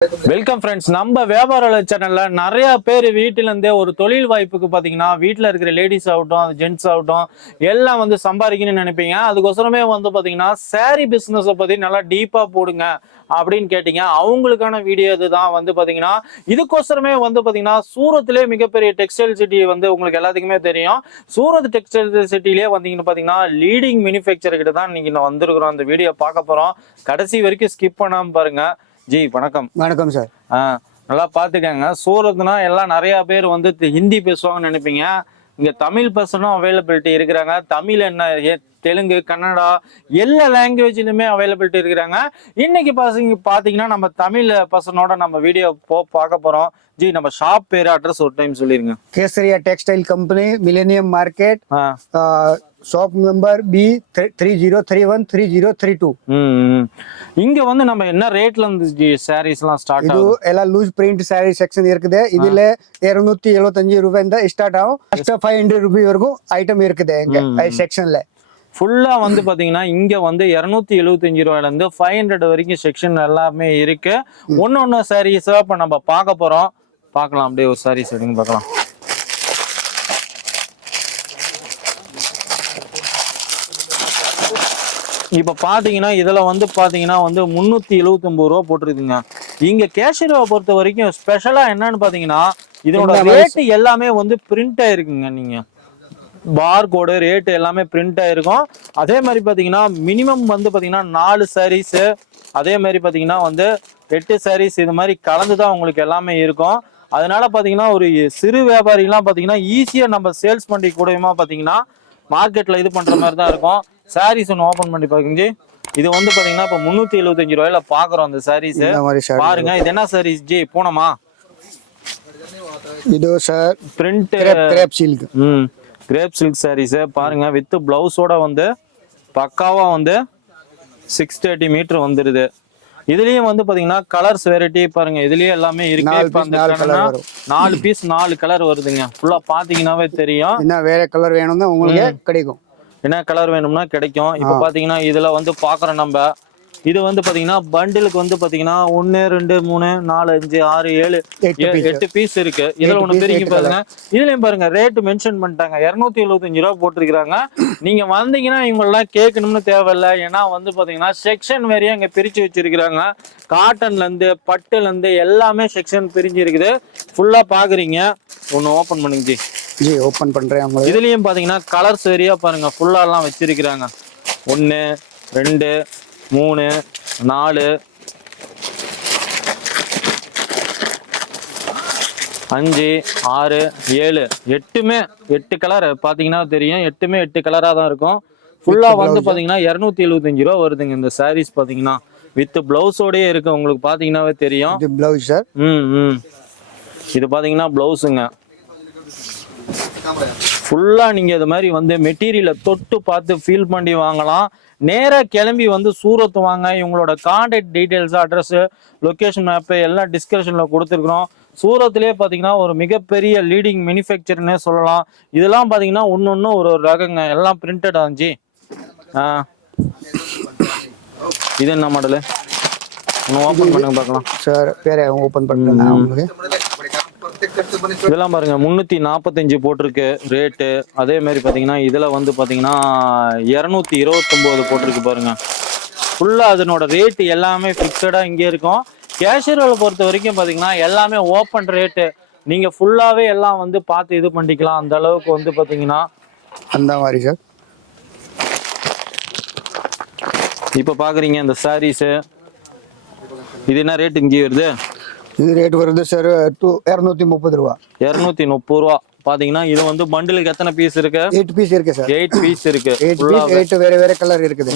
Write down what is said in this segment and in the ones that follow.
Welcome friends. நம்ம வியாபார சேனல்ல நிறைய பேர் வீட்டில இருந்தே ஒரு தொழில் வாய்ப்புக்கு பாத்தீங்கன்னா வீட்டில் இருக்கிற லேடிஸ் ஆகட்டும் ஜென்ட்ஸ் ஆகட்டும் எல்லாம் வந்து சம்பாதிக்கணும்னு நினைப்பீங்க. அதுக்கோசரமே வந்து பாத்தீங்கன்னா சாரி பிசினஸை பத்தி நல்லா டீப்பா போடுங்க அப்படின்னு கேட்டீங்க. அவங்களுக்கான வீடியோ இதுதான். வந்து பாத்தீங்கன்னா இதுக்கோசரமே வந்து பாத்தீங்கன்னா சூரத்திலே மிகப்பெரிய டெக்ஸ்டைல் சிட்டி வந்து உங்களுக்கு எல்லாத்துக்குமே தெரியும். சூரத் டெக்ஸ்டைல் சிட்டிலேயே வந்தீங்கன்னு பாத்தீங்கன்னா லீடிங் மேனுஃபேக்சர் கிட்ட தான் இன்னைக்கு நான் வந்திருக்கிறோம். அந்த வீடியோ பார்க்க போறோம். கடைசி வரைக்கும் ஸ்கிப் பண்ணாம பாருங்க. ஜி வணக்கம். வணக்கம் சார். நல்லா பார்த்துக்கங்க. சூரத்னா எல்லாம் நிறைய பேர் வந்து ஹிந்தி பேசுவாங்கன்னு நினைப்பீங்க. இங்க தமிழ் பர்சனும் அவைலபிலிட்டி இருக்கிறாங்க. தமிழ் என்ன, தெலுங்கு, கன்னடா எல்லா லாங்குவேஜ்லயுமே அவைலபிலிட்டி இருக்கிறாங்க. இன்னைக்கு பாத்தீங்கன்னா நம்ம தமிழ் பர்சனோட நம்ம வீடியோ பார்க்க போறோம். ஜி நம்ம ஷாப் பேரு அட்ரஸ் ஒரு டைம் சொல்லிருங்க. Kesariya textile company, millennium market, shop number B30313032. இங்க வந்து நம்ம என்ன ரேட்ல இருந்து சாரீஸ் எல்லாம் ஸ்டார்ட் ஆகும்? இது எல்லாம் லூஸ் பிரிண்ட் சாரி செக்ஷன் இருக்குது. இதுல 275 ரூபாய் இந்த ஸ்டார்ட் ஆகும். 500 ரூபாய் வரைக்கும் ஐட்டம் இருக்குது எங்க செக்ஷன்ல. ஃபுல்லா வந்து பாத்தீங்கன்னா இங்க வந்து 275 ரூபாயில இருந்து 500 வரைக்கும் செக்ஷன் எல்லாமே இருக்கு. ஒன்னொன்னு சாரீஸா இப்ப நம்ம பார்க்க போறோம். பார்க்கலாம். அப்படியே ஒரு சாரீஸ் எடுங்க பார்க்கலாம். இப்ப பாத்தீங்கன்னா இதுல வந்து பாத்தீங்கன்னா வந்து 379 ரூபா போட்டிருக்குங்க. இங்க கேஷியரை பொறுத்த வரைக்கும் ஸ்பெஷலா என்னன்னு பாத்தீங்கன்னா இதோட ரேட் எல்லாமே வந்து பிரிண்ட் ஆயிருக்குங்க. நீங்க பார் கோடு ரேட் எல்லாமே பிரிண்ட் ஆயிருக்கும். அதே மாதிரி பாத்தீங்கன்னா மினிமம் வந்து பாத்தீங்கன்னா 4 சாரீஸ், அதே மாதிரி பாத்தீங்கன்னா வந்து 8 சாரீஸ், இது மாதிரி கலந்துதான் உங்களுக்கு எல்லாமே இருக்கும். அதனால பாத்தீங்கன்னா ஒரு சிறு வியாபாரிகள்லாம் பாத்தீங்கன்னா ஈஸியா நம்ம சேல்ஸ் பண்ணி கூடயுமா பாத்தீங்கன்னா மார்க்கெட்ல இது பண்ற மாதிரி தான் இருக்கும். சாரீஸ் ஒன்று ஓபன் பண்ணி பாருங்க. இது வந்து பாத்தீங்கன்னா இப்ப 375 ரூபாயில பாக்குறோம் அந்த சாரீஸ். பாருங்க இது என்ன சாரீஸ் ஜி? பூனமா? இது sir print crepe silk. Crepe silk saris பாருங்க. வித் பிளவுஸோட வந்து பக்காவா வந்து 630 மீட்டர் வந்துருது. இதுலயும் வந்து பாத்தீங்கன்னா கலர்ஸ் வெரைட்டி பாருங்க. இதுலயே எல்லாமே இருக்கு. 4 பீஸ் 4 கலர் வருதுங்க. ஃபுல்லா பாத்தீங்கன்னாவே தெரியும். என்ன வேற கலர் வேணும்னா உங்களுக்கு கிடைக்கும். என்ன கலர் வேணும்னா கிடைக்கும். இப்ப பாத்தீங்கன்னா இதுல வந்து பாக்குறோம் நம்ம. இது வந்து பாத்தீங்கன்னா பண்டிலுக்கு வந்து பாத்தீங்கன்னா 1 2 3 4 5 6 7 8 பீஸ் இருக்கு. இதுல ஒண்ணு பெரிய பாருங்க. இதுலயும் பாருங்க ரேட் மென்ஷன் பண்ணிட்டாங்க. 275 ரூபா போட்டிருக்காங்க. நீங்க வந்தீங்கன்னா இவங்க எல்லாம் கேட்கணும்னு தேவையில்லை. ஏன்னா வந்து பாத்தீங்கன்னா செக்ஷன் வேறையா இங்க பிரிச்சு வச்சிருக்கிறாங்க. காட்டன்ல இருந்து பட்டுல இருந்து எல்லாமே செக்ஷன் பிரிஞ்சு இருக்குது. ஃபுல்லா பாக்குறீங்க. ஒன்னு ஓபன் பண்ணுங்க ஜி. ஓபன் பண்றேன். இதுலயும் பாத்தீங்கன்னா கலர்ஸ் வேறையா பாருங்க. ஃபுல்லா எல்லாம் வச்சிருக்கிறாங்க. 1 2 3 4 5 6 7 8 கலர் பாத்தீங்கன்னா தெரியும். 8 கலரா தான் இருக்கும். ஃபுல்லா வந்து பாத்தீங்கன்னா 275 ரூபா வருதுங்க இந்த சாரீஸ். பாத்தீங்கன்னா வித் பிளவுஸோடயே இருக்கு. உங்களுக்கு பாத்தீங்கன்னாவே தெரியும். Blouse sir. இது பாத்தீங்கன்னா பிளவுஸுங்க. ஃபுல்லா நீங்க இது மாதிரி வந்து மெட்டீரியலை தொட்டு பார்த்து ஃபீல் பண்ணி வாங்கலாம். நேரா கிளம்பி வந்து சூரத் வாங்க. இவங்களோட contact details, address, location map எல்லாம் டிஸ்கிரிப்ஷன்ல கொடுத்துருக்குறோம். சூரத்லயே பாத்தீங்கன்னா ஒரு மிகப்பெரிய லீடிங் மேனுஃபேக்சர்னே சொல்லலாம். இதெல்லாம் பாத்தீங்கன்னா ஒன்னொன்னு ஒரு ரகங்க. எல்லாம் பிரிண்டட் ஆச்சு. இது என்ன மாடலு? ஓபன் பண்ணுங்க பார்க்கலாம் சார். பேரை ஓபன் பண்ணுங்க. உங்களுக்கு இதெல்லாம் பாருங்க 345 போட்டிருக்கு ரேட்டு. அதே மாதிரி பாத்தீங்கன்னா இதுல வந்து பாத்தீங்கன்னா 229 போட்டிருக்கு பாருங்க. ஃபுல்லா அதனோட ரேட் எல்லாமே பிக்சடா இங்கே இருக்கும். கேஷியர்களை பொறுத்த வரைக்கும் பாத்தீங்கன்னா எல்லாமே ஓப்பன் ரேட்டு. நீங்க ஃபுல்லாவே எல்லாம் வந்து பார்த்து இது பண்ணிக்கலாம். அந்த அளவுக்கு வந்து பாத்தீங்கன்னா அந்த மாதிரி சார். இப்ப பாக்குறீங்க இந்த சாரீஸ். இது என்ன ரேட் இங்கே வருது? இது ரேட் வருது சார் 230 ரூபா. 230 ரூபா. பாத்தீங்கன்னா இது வந்து பண்டிலுக்கு எத்தனை பீஸ் இருக்கு? 8 பீஸ் இருக்கு சார். 8 பீஸ் இருக்கு. 8 வேற கலர் இருக்குது.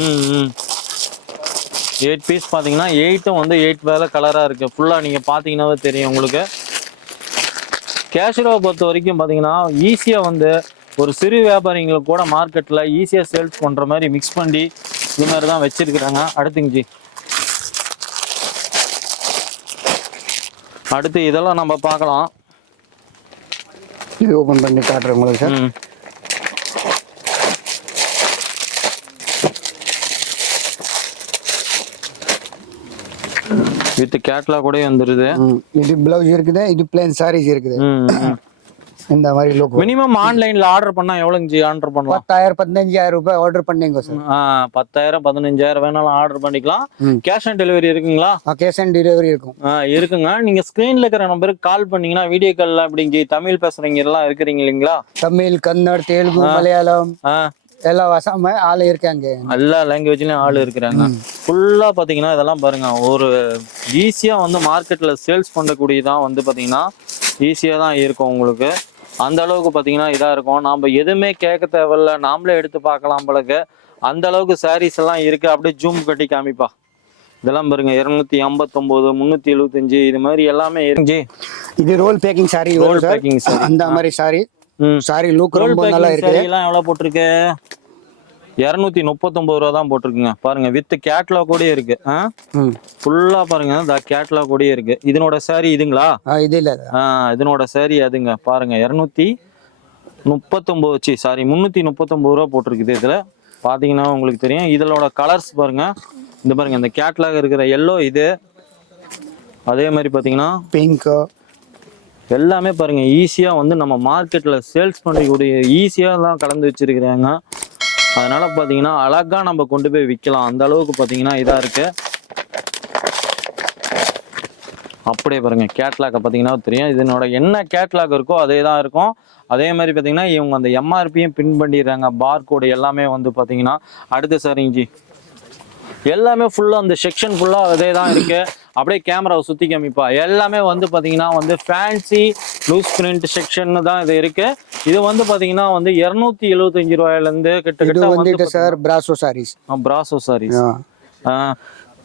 8 பீஸ் பாத்தீங்கன்னா 8 வந்து 8 வேற கலரா இருக்கு. ஃபுல்லா நீங்க பாத்தீங்கன்னாவே தெரியும் உங்களுக்கு. கேஷியரை பொறுத்த வரைக்கும் பாத்தீங்கன்னா ஈஸியா வந்து ஒரு சிறு வியாபாரிங்களுக்கு கூட மார்க்கெட்ல ஈஸியா சேல்ஸ் பண்ற மாதிரி மிக்ஸ் பண்ணி இது மாதிரி தான் வச்சிருக்கிறாங்க. அடுத்துங்க அடுத்து இதெல்லாம் நம்ம பார்க்கலாம். இது ஓபன் பண்ணி காட்டுறேன் உங்களுக்கு சார். வித் கேட்லாக் கூட வந்துருது. இது பிளவுஸ் இருக்குது, இது பிளைன் சாரீஸ் இருக்குது. இந்த மாதிரி லுக். மினிமம் ஆன்லைன்ல ஆர்டர் பண்ணா எவ்வளவுங்க ஆர்டர் பண்ணலாம்? 10,000 15,000 ரூபாய் ஆர்டர் பண்ணீங்க சார். 10,000 15,000 வேணாலும் ஆர்டர் பண்ணிக்கலாம். கேஷ் ஆன் டெலிவரி இருக்குங்களா? கேஷ் ஆன் டெலிவரி இருக்கும். இருக்குங்க. நீங்க ஸ்கிரீன்ல இருக்கிற நம்பருக்கு கால் பண்ணீங்கன்னா வீடியோ கால்ல அப்படிங்க தமிழ் பேசுறீங்க எல்லாம் இருக்கிறீங்க இல்லைங்களா? தமிழ், கன்னட, தெலுங்கு, மலையாளம் எல்லா வசமே ஆள் இருக்காங்க. எல்லா லாங்குவேஜ்லயும் ஆள் இருக்கிறாங்க. ஃபுல்லா பாத்தீங்கன்னா இதெல்லாம் பாருங்க, ஒரு ஈஸியா வந்து மார்க்கெட்ல சேல்ஸ் பண்ணக்கூடியதான் வந்து பாத்தீங்கன்னா ஈஸியா தான் இருக்கும் உங்களுக்கு. அந்த அளவுக்கு பாத்தீங்கன்னா இதா இருக்கும். நாம எதுவுமே கேட்க தேவையில்ல, நாமளே எடுத்து பார்க்கலாம் பழகு. அந்த அளவுக்கு சாரீஸ் எல்லாம் இருக்கு. அப்படியே ஜூம் கட்டி காமிப்பா. இதெல்லாம் பாருங்க 259 375 இது மாதிரி எல்லாமே இருக்கு. இது roll packing sari. Roll packing sari அந்த மாதிரி சாரி. சாரி லுக் ரொம்ப நல்லா இருக்கு. எல்லாம் எவ்வளவு போட்டிருக்கு? 239 ரூபா தான் போட்டிருக்குங்க. பாருங்க வித் கேட்லாக் கூட இருக்கு. ஃபுல்லா பாருங்க இந்த கேட்லாக் கூட இருக்கு. இதனோட சாரி இதுங்களா? இது இல்ல. இதனோட சாரி அதுங்க. பாருங்க 239 சாரி 339 ரூபா போட்டிருக்குது. இதுல பாத்தீங்கன்னா உங்களுக்கு தெரியும். இதோட கலர்ஸ் பாருங்க. இந்த பாருங்க இந்த கேட்லாக் இருக்கிற எல்லோ, இது அதே மாதிரி பாத்தீங்கன்னா பிங்க், எல்லாமே பாருங்க ஈஸியா வந்து நம்ம மார்க்கெட்ல சேல்ஸ் பண்ணக்கூடிய ஈஸியா தான் கலந்து வச்சிருக்கிறாங்க. அதனால பாத்தீங்கன்னா அழகா நம்ம கொண்டு போய் விற்கலாம். அந்த அளவுக்கு பாத்தீங்கன்னா இதா இருக்கு. அப்படியே பாருங்க கேட்லாக் பாத்தீங்கன்னா தெரியும். இதனோட என்ன கேட்லாக் இருக்கோ அதே தான் இருக்கும். அதே மாதிரி பாத்தீங்கன்னா இவங்க அந்த எம்ஆர்பியும் பின் பண்ணிடுறாங்க. பார்கோடு எல்லாமே வந்து பாத்தீங்கன்னா. அடுத்த சரிங்க எல்லாமே ஃபுல்லா அந்த செக்ஷன் ஃபுல்லா அதே தான் இருக்கு. அப்படியே கேமராவை சுத்தி காமிப்பா. எல்லாமே வந்து பாத்தீங்கன்னா வந்து ஃபேன்சி லூஸ் பிரிண்ட் செக்ஷன் தான் இது இருக்கு. இது வந்து பாத்தீங்கன்னா வந்து 275 ரூபாயில இருந்து கிட்டத்தட்ட sir brasso saris. Brasso saris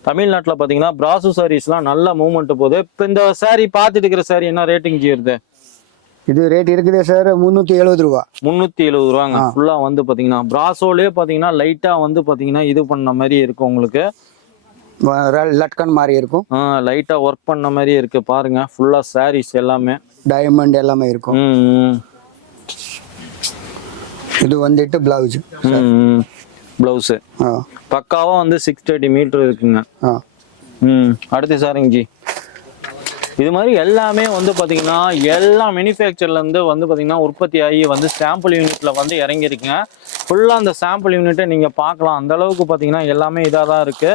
தமிழ்நாட்டுல பாத்தீங்கன்னா பிராசோ சாரீஸ்லாம் நல்ல மூவ்மெண்ட் போகுது. இப்ப இந்த சாரி பாத்துட்டு இருக்கிற சாரி என்ன ரேட்டிங் வருது? இது ரேட் இருக்குது சார் 370 ரூபா. 370 ரூபாங்க. ஃபுல்லா வந்து பாத்தீங்கன்னா பிராசோலயே பாத்தீங்கன்னா லைட்டா வந்து பாத்தீங்கன்னா இது பண்ண மாதிரி இருக்கும் உங்களுக்கு. லட்கன் மாதிரி இருக்கும். லைட்டா ஒர்க் பண்ண மாதிரி இருக்கு. பாருங்க ஃபுல்லா சாரீஸ் எல்லாமே டைமண்ட் எல்லாமே இருக்கும். இது வந்துட்டு பிளவுஸ். பிளவுஸ் பக்காவா வந்து 630 மீட்டர் இருக்குங்க. அடுத்து சாரிங்க இது மாதிரி எல்லாமே வந்து பாத்தீங்கன்னா எல்லா மேனுஃபேக்சர்ல இருந்து வந்து பாத்தீங்கன்னா உற்பத்தி ஆகி வந்து சாம்பிள் யூனிட்ல வந்து இறங்கிருக்குங்க. ஃபுல்லா அந்த சாம்பிள் யூனிட்டை நீங்க பார்க்கலாம். அந்த அளவுக்கு பாத்தீங்கன்னா எல்லாமே இதா தான் இருக்கு.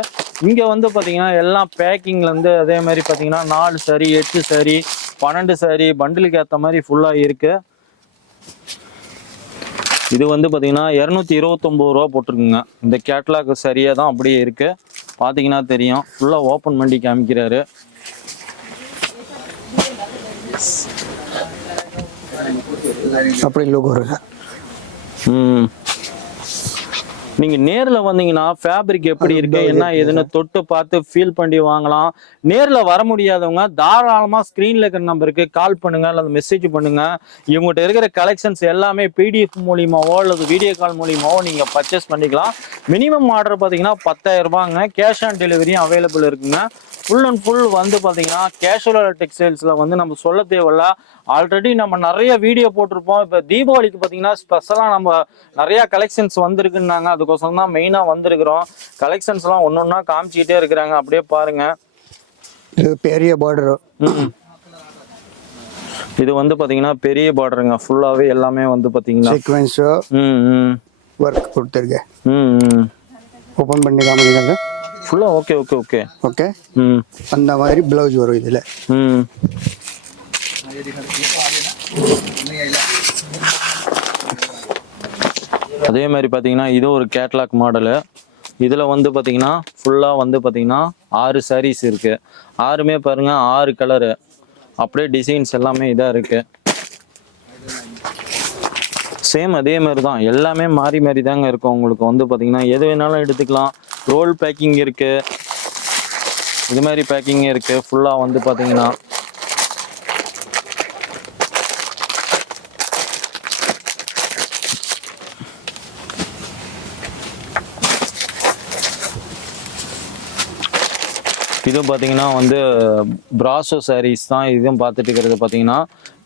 இங்க வந்து பாத்தீங்கன்னா எல்லாம் பேக்கிங்ல இருந்து அதே மாதிரி பாத்தீங்கன்னா 4 சாரி 8 சாரி 12 சாரி பண்டிலுக்கு ஏற்ற மாதிரி ஃபுல்லா இருக்கு. இது வந்து பாத்தீங்கன்னா 229 ரூபா போட்டிருக்குங்க. இந்த கேட்லாக் சரியா தான் அப்படியே இருக்கு. பாத்தீங்கன்னா தெரியும். ஃபுல்லா ஓபன் பண்ணி காமிக்கிறாரு. அப்படி லோகோ இருக்கு. நீங்க நேர்ல வந்தீங்கன்னா ஃபேப்ரிக் எப்படி இருக்கு என்ன ஏதுன்னு தொட்டு பார்த்து ஃபீல் பண்ணி வாங்கலாம். நேர்ல வர முடியாதவங்க தாராளமா ஸ்கிரீன்ல இருக்கிற நம்பருக்கு கால் பண்ணுங்க அல்லது மெசேஜ் பண்ணுங்க. இவங்ககிட்ட இருக்கிற கலெக்ஷன்ஸ் எல்லாமே பிடிஎஃப் மூலியமாவோ அல்லது வீடியோ கால் மூலியமாவோ நீங்க பர்ச்சேஸ் பண்ணிக்கலாம். மினிமம் ஆர்டர் பாத்தீங்கன்னா 10,000 ரூபாங்க. கேஷ் ஆன் டெலிவரியும் அவைலபிள் இருக்குங்க. ஃபுல் அண்ட் ஃபுல் வந்து பாத்தீங்கன்னா கேஷுவல் டெக்ஸ்டைல்ஸ்ல வந்து நம்ம சொல்ல தேவையில்ல. ஆல்ரெடி நம்ம நிறைய வீடியோ போட்டிருப்போம். இப்ப தீபாவளிக்கு பாத்தீங்கன்னா ஸ்பெஷலா நம்ம நிறைய கலெக்ஷன்ஸ் வந்திருக்குன்னாங்க. அதுக்கோசரம் தான் மெயினா வந்திருக்கிறோம். கலெக்ஷன்ஸ் எல்லாம் ஒன்னொன்னா காமிச்சிக்கிட்டே இருக்கிறாங்க. அப்படியே பாருங்க. இது பெரிய பார்டர். இது வந்து பாத்தீங்கன்னா பெரிய பார்டருங்க. ஃபுல்லாவே எல்லாமே வந்து பாத்தீங்கன்னா சீக்வென்ஸ் வர்க் கொடுத்திருக்கேன். ஓபன் பண்ணி காமிங்க. ஃபுல்லா ஓகே ஓகே ஓகே ஓகே. அந்த மாதிரி பிளவுஸ் வரும் இதுல. அதே மாதிரி பாத்தீங்கன்னா இது ஒரு கேட்லாக் மாடலு. இதுல வந்து பாத்தீங்கன்னா ஃபுல்லா வந்து பாத்தீங்கன்னா 6 சாரீஸ் இருக்கு. 6மே பாருங்க 6 கலரு. அப்படியே டிசைன்ஸ் எல்லாமே இதா இருக்கு. சேம் அதே மாதிரி தான் எல்லாமே மாறி மாறி தாங்க இருக்கும். உங்களுக்கு வந்து பாத்தீங்கன்னா எது வேணாலும் எடுத்துக்கலாம். ரோல் பேக்கிங் இருக்கு. இது மாதிரி பேக்கிங் இருக்கு. ஃபுல்லா வந்து பாத்தீங்கன்னா இதுவும் பாத்தீங்கன்னா வந்து பிராசோ சாரீஸ் தான். இதுவும் பார்த்துட்டு இருக்கிறது பாத்தீங்கன்னா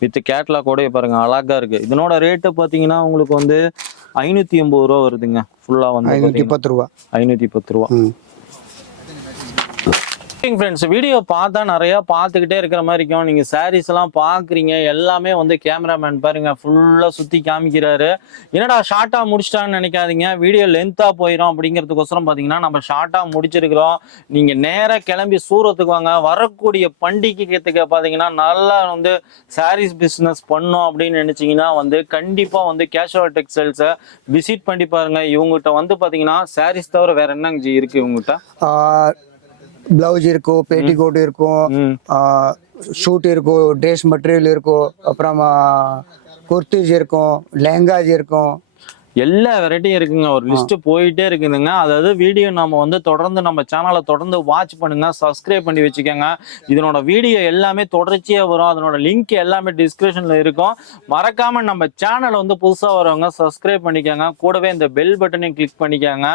வித் கேட்லாக்கோட பாருங்க அழகா இருக்கு. இதனோட ரேட்டு பாத்தீங்கன்னா உங்களுக்கு வந்து 580 ரூபா வருதுங்க. ஃபுல்லா வந்து 510 ரூபா. 510 ரூபா. ஃப்ரெண்ட்ஸ் வீடியோ பார்த்தா நிறைய பார்த்துக்கிட்டே இருக்கிற மாதிரி இருக்கும். நீங்க சாரீஸ் எல்லாம் பாக்குறீங்க, எல்லாமே வந்து கேமராமேன் பாருங்க ஃபுல்லா சுத்தி காமிக்கிறாரு. என்னடா ஷார்ட்டா முடிச்சிட்டான்னு நினைக்காதீங்க, வீடியோ லென்த்தா போயிடும் அப்படிங்கிறதுக்கோசரம் பாத்தீங்கன்னா நம்ம ஷார்ட்டா முடிச்சிருக்கிறோம். நீங்க நேரா கிளம்பி சூரத்துக்கு வாங்க. வரக்கூடிய பண்டிகைக்கு பாத்தீங்கன்னா நல்லா வந்து சாரீஸ் பிசினஸ் பண்ணோம் அப்படின்னு நினைச்சீங்கன்னா வந்து கண்டிப்பா வந்து கேஷுவல் டெக்ஸ்டைல்ஸை விசிட் பண்ணி பாருங்க. இவங்ககிட்ட வந்து பாத்தீங்கன்னா சாரீஸ் தவிர வேற என்ன இருக்கு இவங்ககிட்ட? பிளவுஸ் இருக்கும், பேட்டிகோட் இருக்கும், ஷூட் இருக்கும், ட்ரெஸ் மெட்டீரியல் இருக்கும், அப்புறமா குர்த்திஸ் இருக்கும், லெஹங்காஸ் இருக்கும், எல்லா வெரைட்டியும் இருக்குங்க. ஒரு லிஸ்ட் போயிட்டே இருக்குதுங்க. அதாவது வீடியோ நம்ம வந்து தொடர்ந்து நம்ம சேனலை தொடர்ந்து வாட்ச் பண்ணுங்க, சப்ஸ்கிரைப் பண்ணி வச்சுக்கோங்க. இதனோட வீடியோ எல்லாமே தொடர்ச்சியா வரும். அதனோட லிங்க் எல்லாமே டிஸ்கிரிப்ஷன்ல இருக்கும். மறக்காம நம்ம சேனலை வந்து புதுசா வரவங்க சப்ஸ்கிரைப் பண்ணிக்கோங்க. கூடவே இந்த பெல் பட்டனையும் கிளிக் பண்ணிக்கோங்க.